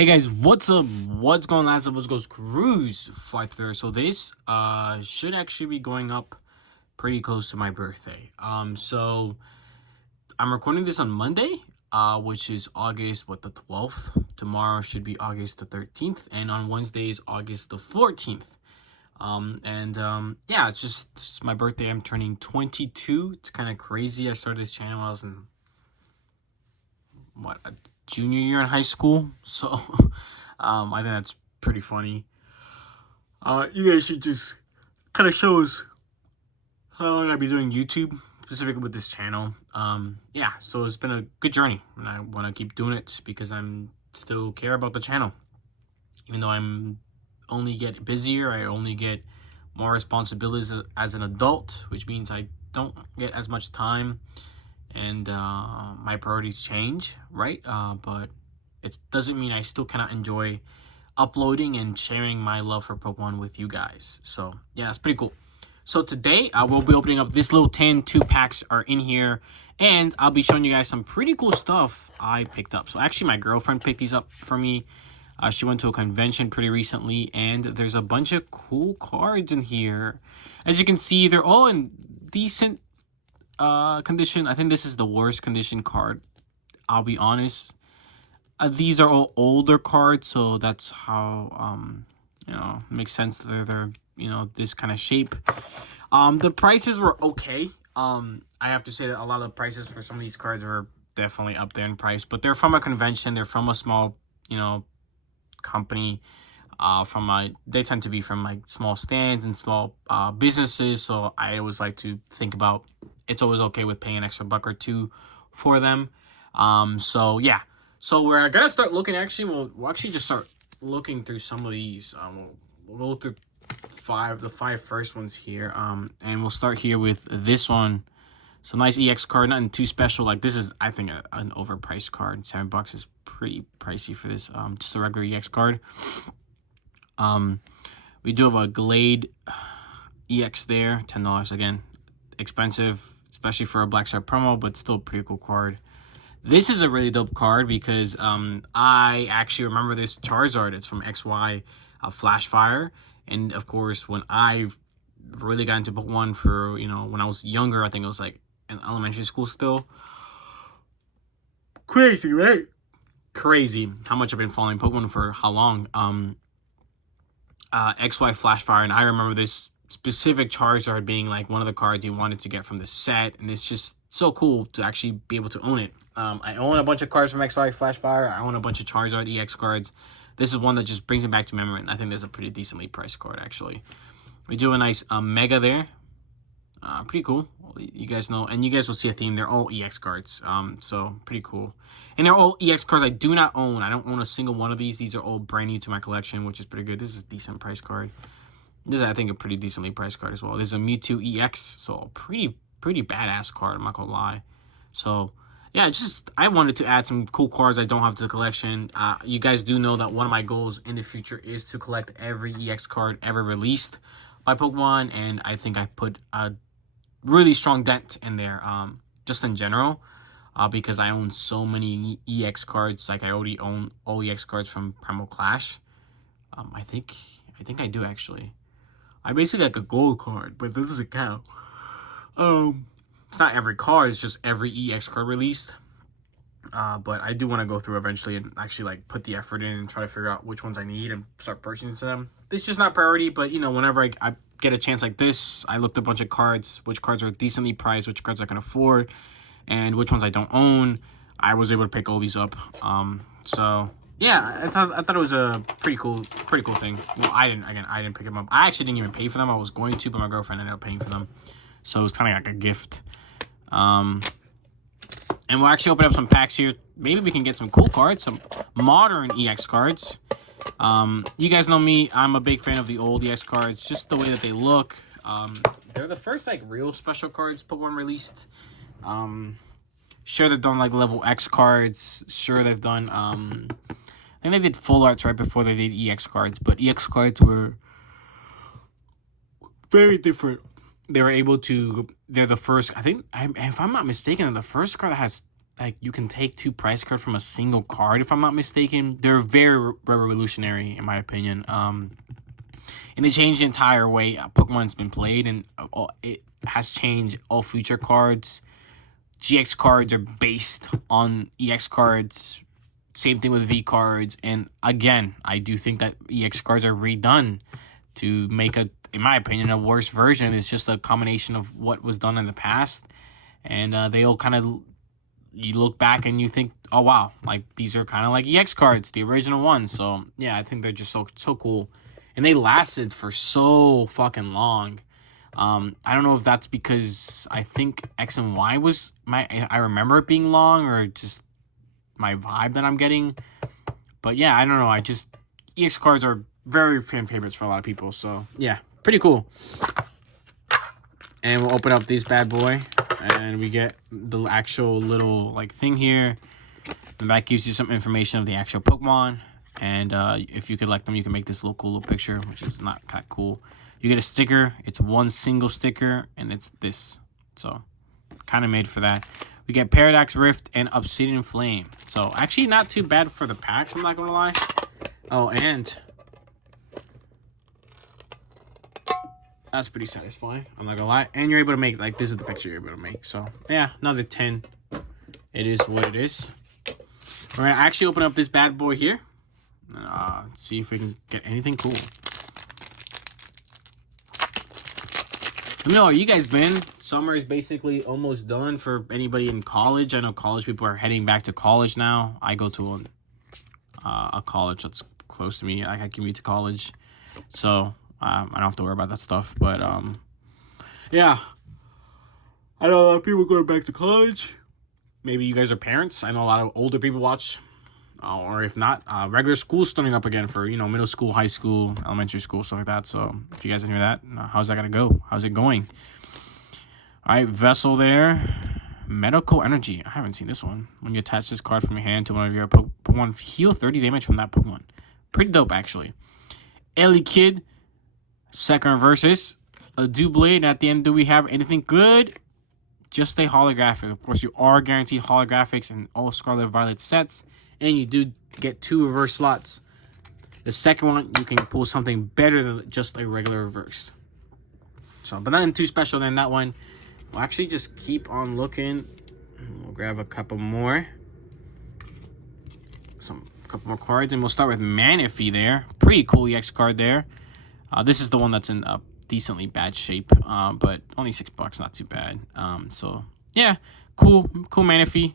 Hey guys, what's up? What's going on? What's goes Cruise Flight there. So this should actually be going up pretty close to my birthday. So I'm recording this on Monday, which is August the 12th. Tomorrow should be August the 13th, and on Wednesday is August the 14th. Yeah, it's my birthday. I'm turning 22. It's kind of crazy. I started this channel when I was in a junior year in high school. So I think that's pretty funny. You guys should just kind of shows how long I've been doing YouTube, specifically with this channel. Yeah, so it's been a good journey, and I want to keep doing it because I'm still care about the channel. Even though I'm only get busier, I only get more responsibilities as an adult, which means I don't get as much time, and my priorities change, right? But it doesn't mean I still cannot enjoy uploading and sharing my love for Pokemon with you guys. So yeah, it's pretty cool. So today I will be opening up this little 10 2-packs are in here, and I'll be showing you guys some pretty cool stuff I picked up. So actually my girlfriend picked these up for me. She went to a convention pretty recently, and there's a bunch of cool cards in here. As you can see, they're all in decent condition. I think this is the worst condition card, I'll be honest. These are all older cards, so that's how makes sense that they're this kind of shape. The prices were okay. I have to say that a lot of the prices for some of these cards are definitely up there in price, but they're from a convention. They're from a small company. They tend to be from like small stands and small businesses. So I always like to think about it's always okay with paying an extra buck or two for them. So yeah. So we're gonna start looking. Actually, we'll actually just start looking through some of these. We'll go through the five first ones here. And we'll start here with this one. So nice EX card, nothing too special. Like this is, I think, an overpriced card. $7 is pretty pricey for this. Just a regular EX card. We do have a Glade EX there, $10 again, expensive, especially for a Black Star promo, but still a pretty cool card. This is a really dope card because I actually remember this Charizard. It's from XY Flash Fire. And of course, when I really got into Pokemon for, when I was younger, I think it was like in elementary school still. Crazy, right? Crazy how much I've been following Pokemon for how long. XY Flash Fire. And I remember this specific Charizard being like one of the cards you wanted to get from the set. And it's just so cool to actually be able to own it. I own a bunch of cards from XY Flash Fire. I own a bunch of Charizard EX cards. This is one that just brings me back to memory, and I think there's a pretty decently priced card, actually. We do a nice Mega there. Pretty cool. You guys know, and you guys will see a theme. They're all EX cards, so pretty cool. And they're all EX cards I do not own. I don't own a single one of these. These are all brand new to my collection, which is pretty good. This is a decent price card. This is, I think, a pretty decently priced card as well. This is a Mewtwo EX, so a pretty badass card, I'm not gonna lie. So yeah, I wanted to add some cool cards I don't have to the collection. You guys do know that one of my goals in the future is to collect every EX card ever released by Pokemon, and I think I put a really strong dent in there, just in general, because I own so many EX cards. Like I already own all EX cards from Primal Clash. I think I do actually. I basically like a gold card, but that doesn't count. It's not every card, it's just every EX card released. But I do want to go through eventually and actually like put the effort in and try to figure out which ones I need and start purchasing them. This is just not priority, but whenever I get a chance like this, I looked at a bunch of cards, which cards are decently priced, which cards I can afford, and which ones I don't own. I was able to pick all these up. So yeah, I thought it was a pretty cool thing. Well, I didn't pick them up. I actually didn't even pay for them. I was going to, but my girlfriend ended up paying for them. So it's kind of like a gift. And we'll actually open up some packs here. Maybe we can get some cool cards, some modern EX cards. You guys know me. I'm a big fan of the old EX cards, just the way that they look. They're the first like real special cards Pokemon released. Sure, they've done like level X cards. Sure, they've done I think they did full arts right before they did EX cards, but EX cards were very different. They were able to. They're the first. I think, if I'm not mistaken, they're the first card that has like you can take 2 price cards from a single card, if I'm not mistaken. They're very revolutionary in my opinion. And they changed the entire way Pokemon's been played, and it has changed all future cards. GX cards are based on EX cards. Same thing with V cards. And again, I do think that EX cards are redone to make in my opinion, a worse version. It's just a combination of what was done in the past. And they all kind of, you look back and you think, oh wow, like these are kind of like EX cards, the original ones. So yeah, I think they're just so cool. And they lasted for so fucking long. I don't know if that's because I think X and Y was I remember it being long, or just my vibe that I'm getting. But yeah, I don't know. EX cards are very fan favorites for a lot of people. So yeah, pretty cool. And we'll open up this bad boy, and we get the actual little like thing here. And that gives you some information of the actual Pokemon. And if you collect them, you can make this little cool little picture, which is not that cool. You get a sticker. It's one single sticker, and it's this. So, kind of made for that. We get Paradox Rift and Obsidian Flame. So, actually not too bad for the packs, I'm not going to lie. Oh, and that's pretty satisfying, I'm not going to lie. And you're able to make, like, this is the picture you're able to make. So, yeah, another 10. It is what it is. We're going to actually open up this bad boy here. See if we can get anything cool. Let me know how you guys been. Summer is basically almost done for anybody in college. I know college people are heading back to college now. I go to a college that's close to me. I commute to college, so I don't have to worry about that stuff. But yeah, I know a lot of people going back to college. Maybe you guys are parents. I know a lot of older people watch. Or if not, regular school starting up again for, middle school, high school, elementary school, stuff like that. So if you guys didn't hear that, how's that going to go? How's it going? All right, Vessel there. Medical Energy. I haven't seen this one. When you attach this card from your hand to one of your Pokemon, heal 30 damage from that Pokemon. Pretty dope, actually. Elekid. Second Reverses. A Doublade. And at the end, do we have anything good? Just a holographic. Of course, you are guaranteed holographics in all Scarlet Violet sets. And you do get 2 reverse slots. The second one, you can pull something better than just a regular reverse. So, but nothing too special than that one. We'll actually just keep on looking. We'll grab a couple more. Couple more cards. And we'll start with Manaphy there. Pretty cool EX card there. This is the one that's in a decently bad shape. But only $6, not too bad. So, yeah. Cool Manaphy.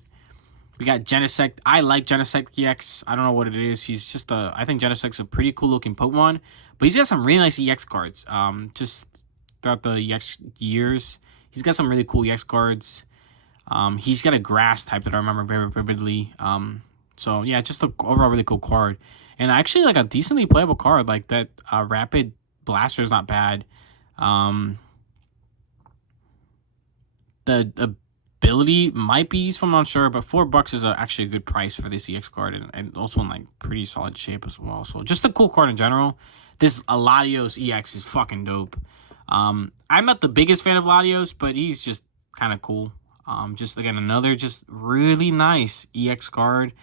We got Genesect. I like Genesect EX. I don't know what it is. He's just I think Genesect's a pretty cool looking Pokemon. But he's got some really nice EX cards. Just throughout the EX years, he's got some really cool EX cards. He's got a grass type that I remember very vividly. So yeah, just an overall really cool card. And actually like a decently playable card. Like that Rapid Blaster is not bad. The ability might be useful, I'm not sure, but $4 is actually a good price for this EX card, and also in like pretty solid shape as well. So just a cool card in general. This Latios EX is fucking dope. I'm not the biggest fan of Latios, but he's just kind of cool. Just again, another just really nice EX card.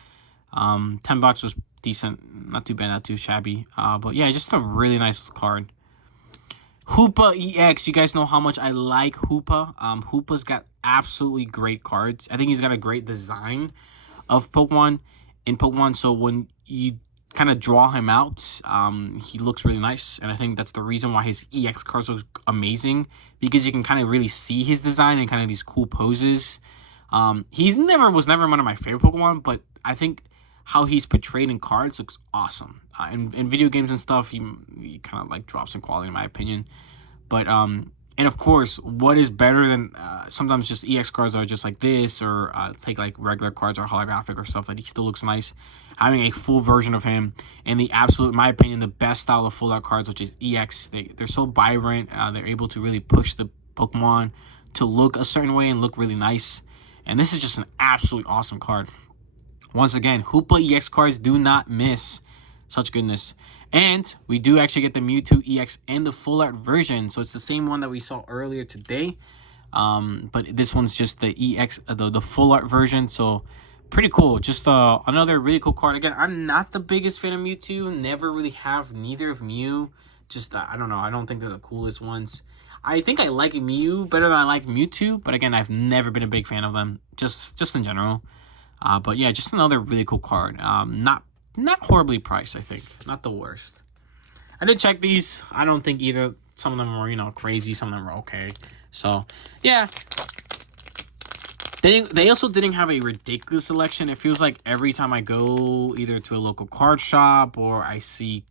$10 was decent, not too bad, not too shabby. But yeah, just a really nice card. Hoopa EX, you guys know how much I like Hoopa. Hoopa's got absolutely great cards. I think he's got a great design of Pokemon in Pokemon. So when you kind of draw him out, he looks really nice. And I think that's the reason why his EX cards look amazing, because you can kind of really see his design and kind of these cool poses. He's was never one of my favorite Pokemon, but I think how he's portrayed in cards looks awesome. In video games and stuff, he kind of like drops in quality in my opinion. But and of course, what is better than sometimes just EX cards are just like this, or take like regular cards or holographic or stuff, that he still looks nice. Having a full version of him, and the absolute, in my opinion, the best style of full art cards, which is EX. They're so vibrant. They're able to really push the Pokemon to look a certain way and look really nice. And this is just an absolutely awesome card. Once again, Hoopa EX cards do not miss such goodness. And we do actually get the Mewtwo EX and the full art version. So it's the same one that we saw earlier today. But this one's just the EX, the full art version. So pretty cool. Just another really cool card. Again, I'm not the biggest fan of Mewtwo. Never really have neither of Mew. Just I don't know. I don't think they're the coolest ones. I think I like Mew better than I like Mewtwo. But again, I've never been a big fan of them. Just in general. But yeah, just another really cool card. Not horribly priced. I think not the worst. I did check these. I don't think either. Some of them were crazy. Some of them were okay. So yeah. They also didn't have a ridiculous selection. It feels like every time I go either to a local card shop or I see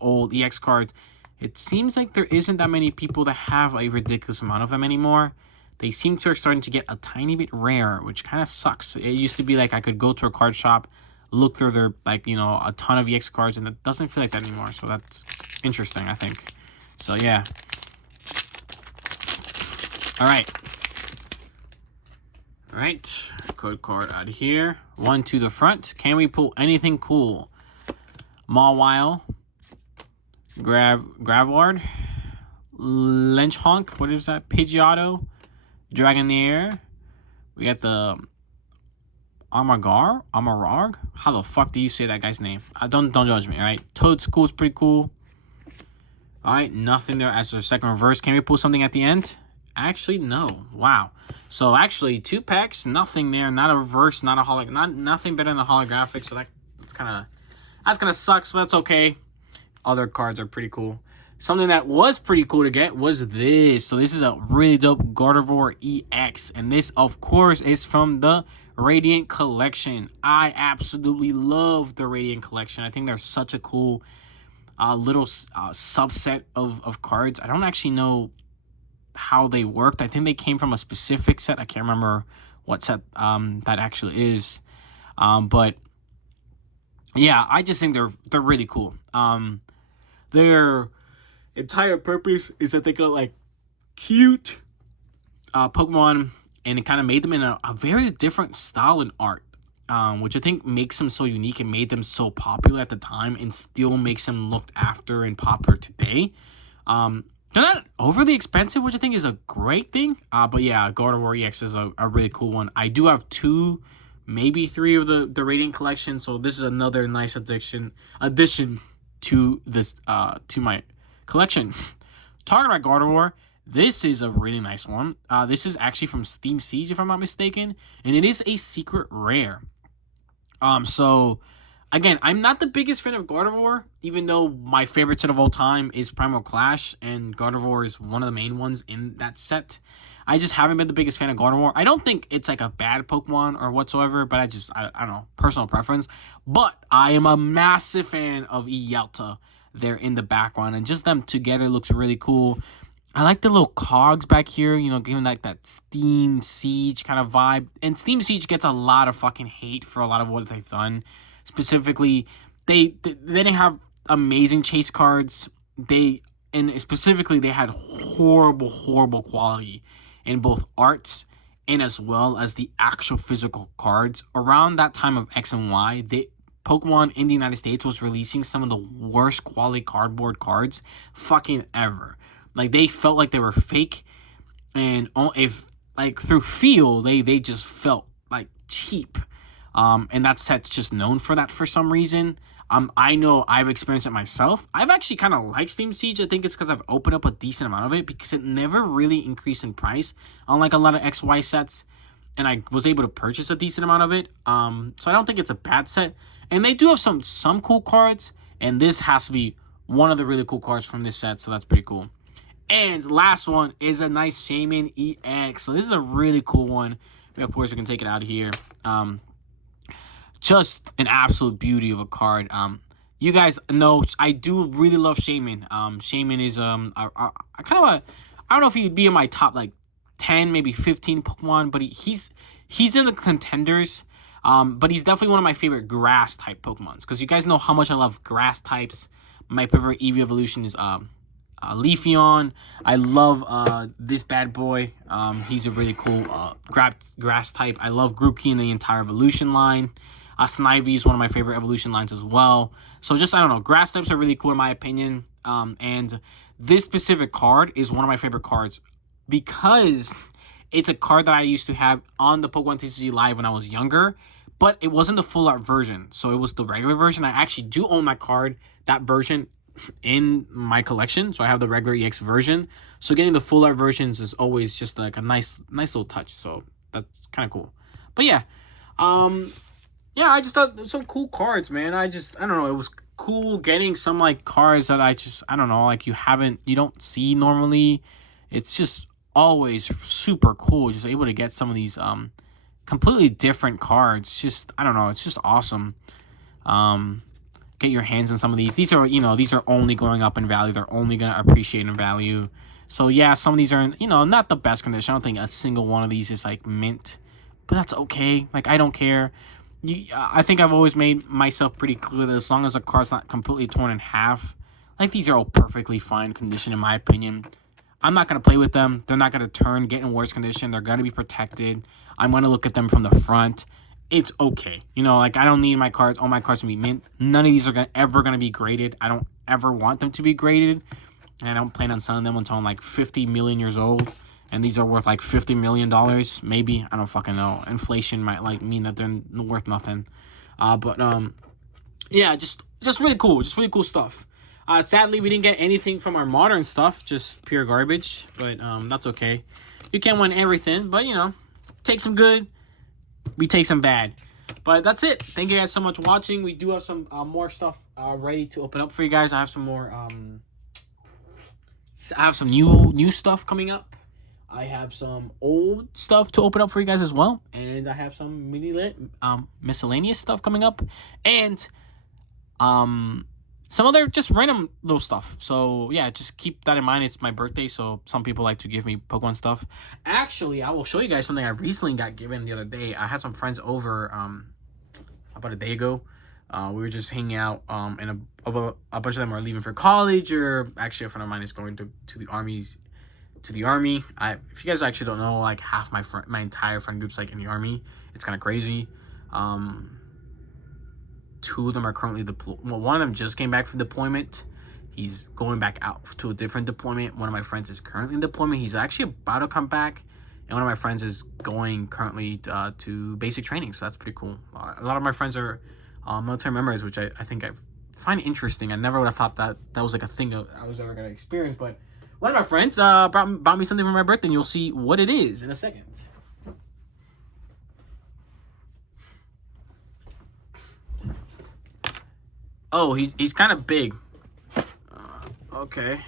old EX cards, it seems like there isn't that many people that have a ridiculous amount of them anymore. They seem to are starting to get a tiny bit rare, which kind of sucks. It used to be like I could go to a card shop, look through their a ton of EX cards, and it doesn't feel like that anymore. So that's interesting, I think. So yeah. All right. Alright, code card out of here. One to the front. Can we pull anything cool? Mawile. Gravard. Lynchhonk. What is that? Pidgeotto. Dragonair. We got the Amarag? How the fuck do you say that guy's name? Don't judge me, alright? Toadscool's pretty cool. Alright, nothing there as a second reverse. Can we pull something at the end? Actually, no. Wow. So actually, 2 packs, nothing there, not a reverse, not a nothing better than the holographic. So that's gonna suck, but that's okay. Other cards are pretty cool. Something that was pretty cool to get was this. So this is a really dope Gardevoir EX, and this, of course, is from the Radiant Collection. I absolutely love the Radiant Collection. I think they're such a cool little subset of cards. I don't actually know how they worked. I think they came from a specific set. I can't remember what set that actually is. But yeah, I just think they're really cool. Their entire purpose is that they got like cute Pokemon, and it kind of made them in a very different style and art, which I think makes them so unique and made them so popular at the time and still makes them looked after and popular today. They're not overly expensive, which I think is a great thing. But yeah, Gardevoir EX is a really cool one. I do have 2, maybe 3 of the Radiant Collection, so this is another nice addition to this to my collection. Talking about Gardevoir, this is a really nice one. This is actually from Steam Siege, if I'm not mistaken, and it is a secret rare. So again, I'm not the biggest fan of Gardevoir, even though my favorite set of all time is Primal Clash, and Gardevoir is one of the main ones in that set. I just haven't been the biggest fan of Gardevoir. I don't think it's like a bad Pokemon or whatsoever, but I don't know, personal preference. But I am a massive fan of Ealta there in the background, and just them together looks really cool. I like the little cogs back here, giving like that Steam Siege kind of vibe. And Steam Siege gets a lot of fucking hate for a lot of what they've done. Specifically, they didn't have amazing chase cards. Specifically they had horrible quality in both arts and as well as the actual physical cards. Around that time of X and Y, Pokemon in the United States was releasing some of the worst quality cardboard cards fucking ever. Like, they felt like they were fake, and if like through feel, they just felt like cheap. And that set's just known for that for some reason. I know I've experienced it myself. I've actually kind of liked Steam Siege. I think it's because I've opened up a decent amount of it because it never really increased in price, unlike a lot of XY sets. And I was able to purchase a decent amount of it. So I don't think it's a bad set. And they do have some cool cards. And this has to be one of the really cool cards from this set. So that's pretty cool. And last one is a nice Shaymin EX. So this is a really cool one. Of course, we can take it out of here. Just an absolute beauty of a card. You guys know I do really love Shaymin. Shaymin is I don't know if he'd be in my top like 10, maybe 15 Pokemon, but he's in the contenders. But he's definitely one of my favorite grass type Pokemons, because you guys know how much I love grass types. My favorite Eevee evolution is Leafeon. I love this bad boy. He's a really cool grass type. I love Grookey in the entire evolution line. Snivy is one of my favorite evolution lines as well. So just, I don't know, grass types are really cool in my opinion. And this specific card is one of my favorite cards because It's a card that I used to have on the Pokemon TCG Live when I was younger, but it wasn't the full art version. So it was the regular version. I actually do own that version in my collection. So I have the regular EX version. So getting the full art versions is always just like a nice little touch. So that's kind of cool. But yeah, yeah, I just thought some cool cards, man. I don't know, it was cool getting some like cards that I don't know, like you don't see normally. It's just always super cool just able to get some of these completely different cards. Just I don't know, it's just awesome. Get your hands on some of these. These are only going up in value. They're only going to appreciate in value. So yeah, some of these are in, not the best condition. I don't think a single one of these is like mint, but that's okay. Like I don't care. I think I've always made myself pretty clear that as long as a card's not completely torn in half, like these are all perfectly fine condition in my opinion. I'm not going to play with them. They're not going to get in worse condition. They're going to be protected. I'm going to look at them from the front. It's okay. Like I don't need all my cards to be mint. None of these are ever going to be graded. I don't ever want them to be graded. And I don't plan on selling them until I'm like 50 million years old. And these are worth like $50 million, maybe. I don't fucking know. Inflation might like mean that they're worth nothing. Yeah, just really cool. Just really cool stuff. Sadly, we didn't get anything from our modern stuff. Just pure garbage. But that's okay. You can't win everything. But, take some good. We take some bad. But that's it. Thank you guys so much for watching. We do have some more stuff ready to open up for you guys. I have some more... I have some new stuff coming up. I have some old stuff to open up for you guys as well. And I have some miscellaneous stuff coming up. And some other just random little stuff. So yeah, just keep that in mind. It's my birthday, so some people like to give me Pokemon stuff. Actually, I will show you guys something I recently got given the other day. I had some friends over about a day ago. We were just hanging out and a bunch of them are leaving for college, or actually a friend of mine is going to the army. If you guys actually don't know, like half my entire friend group's like in the army. It's kind of crazy. Two of them are currently deployed. Well, one of them just came back from deployment. He's going back out to a different deployment. One of my friends is currently in deployment. He's actually about to come back. And one of my friends is going currently to basic training. So that's pretty cool. A lot of my friends are military members, which I think I find interesting. I never would have thought that was like a thing that I was ever going to experience. But one of my friends brought me something for my birthday, and you'll see what it is in a second. Oh, he's kind of big. Okay.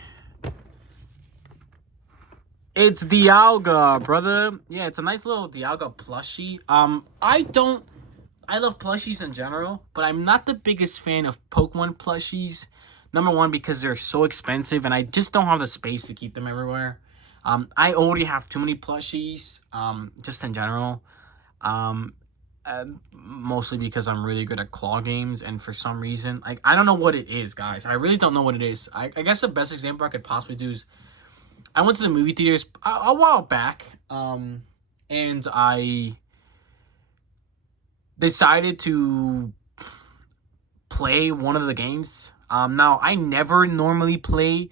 It's Dialga, brother. Yeah, it's a nice little Dialga plushie. I love plushies in general, but I'm not the biggest fan of Pokemon plushies. Number one, because they're so expensive, and I just don't have the space to keep them everywhere. I already have too many plushies, just in general. Mostly because I'm really good at claw games, and for some reason, like, I don't know what it is, guys. I really don't know what it is. I guess the best example I could possibly do is I went to the movie theaters a while back, and I decided to play one of the games. Now, I never normally play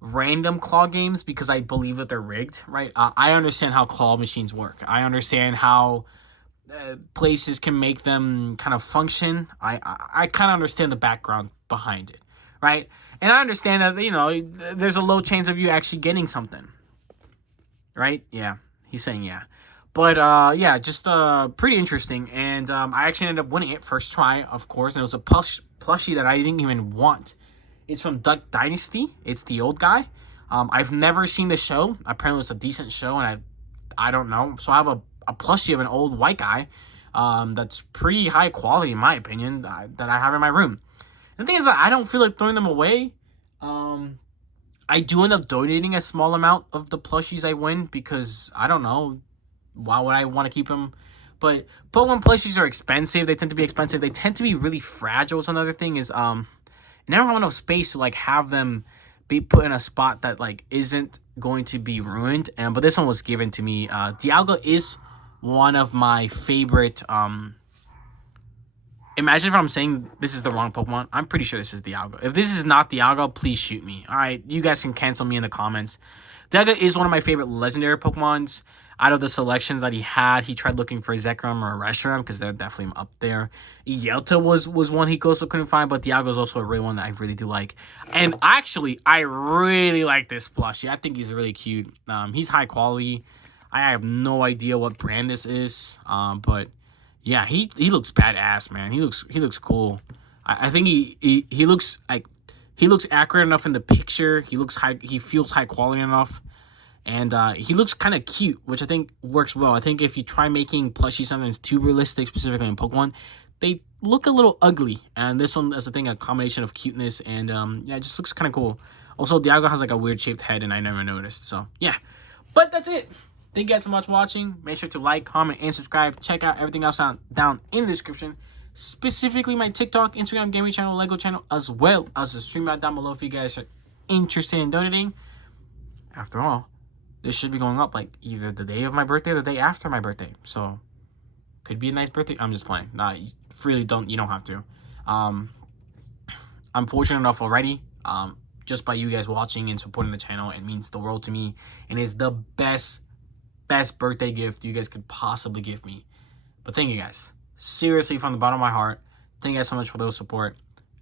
random claw games because I believe that they're rigged, right? I understand how claw machines work. I understand how places can make them kind of function. I kind of understand the background behind it, right? And I understand that, there's a low chance of you actually getting something, right? Yeah, he's saying yeah. But, yeah, just pretty interesting. And I actually ended up winning it first try, of course. And it was a plushie that I didn't even want. It's from Duck Dynasty. It's the old guy. I've never seen the show. Apparently it's a decent show, and I don't know. So I have a plushie of an old white guy that's pretty high quality, in my opinion, that I have in my room. And the thing is that I don't feel like throwing them away. I do end up donating a small amount of the plushies I win because, I don't know, why would I want to keep them? But Pokemon plushies are expensive. They tend to be expensive. They tend to be really fragile. So another thing is, I never have enough space to, like, have them be put in a spot that, like, isn't going to be ruined. But this one was given to me. Dialga is one of my favorite. Imagine if I'm saying this is the wrong Pokemon. I'm pretty sure this is Dialga. If this is not Dialga, please shoot me. All right, you guys can cancel me in the comments. Dialga is one of my favorite legendary Pokemons. out of the selections that he had, he tried looking for Zekrom or Reshiram because they're definitely up there. Yelta was one he also couldn't find, but Dialga is also a real one that I really do like. And actually, I really like this plushie. I think he's really cute. He's high quality. I have no idea what brand this is, but yeah, he looks badass, man. He looks cool. I think he looks like he looks accurate enough in the picture. He feels high quality enough. And he looks kind of cute, which I think works well. I think if you try making plushies sometimes too realistic, specifically in Pokemon, they look a little ugly. And this one is, I think, a combination of cuteness and, yeah, it just looks kind of cool. Also, Dialga has, like, a weird shaped head, and I never noticed. So, yeah. But that's it. Thank you guys so much for watching. Make sure to like, comment, and subscribe. Check out everything else down in the description. Specifically, my TikTok, Instagram, gaming channel, Lego channel, as well as the stream out down below if you guys are interested in donating. After all, this should be going up like either the day of my birthday or the day after my birthday. So could be a nice birthday. I'm just playing. Nah, you really don't. You don't have to. I'm fortunate enough already. Just by you guys watching and supporting the channel, it means the world to me, and it's the best birthday gift you guys could possibly give me. But thank you guys, seriously, from the bottom of my heart. Thank you guys so much for the support.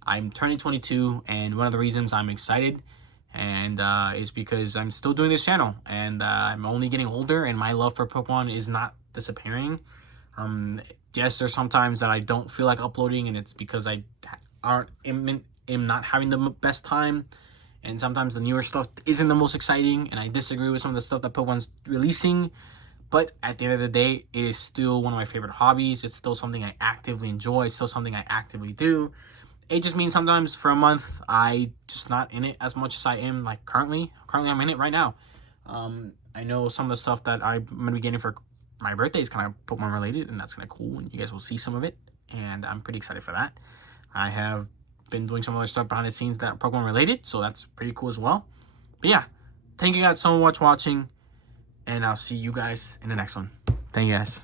I'm turning 22, and one of the reasons I'm excited and is because I'm still doing this channel, and I'm only getting older, and my love for Pokemon is not disappearing. Yes, there's sometimes that I don't feel like uploading, and it's because I am not having the best time, and sometimes the newer stuff isn't the most exciting, and I disagree with some of the stuff that Pokemon's releasing. But at the end of the day, it is still one of my favorite hobbies. It's still something I actively enjoy. It's still something I actively do. It just means sometimes for a month, I just not in it as much as I am like currently. Currently, I'm in it right now. I know some of the stuff that I'm going to be getting for my birthday is kind of Pokemon related, and that's kind of cool, and you guys will see some of it, and I'm pretty excited for that. I have been doing some other stuff behind the scenes that are Pokemon related, so that's pretty cool as well. But yeah, thank you guys so much for watching, and I'll see you guys in the next one. Thank you guys.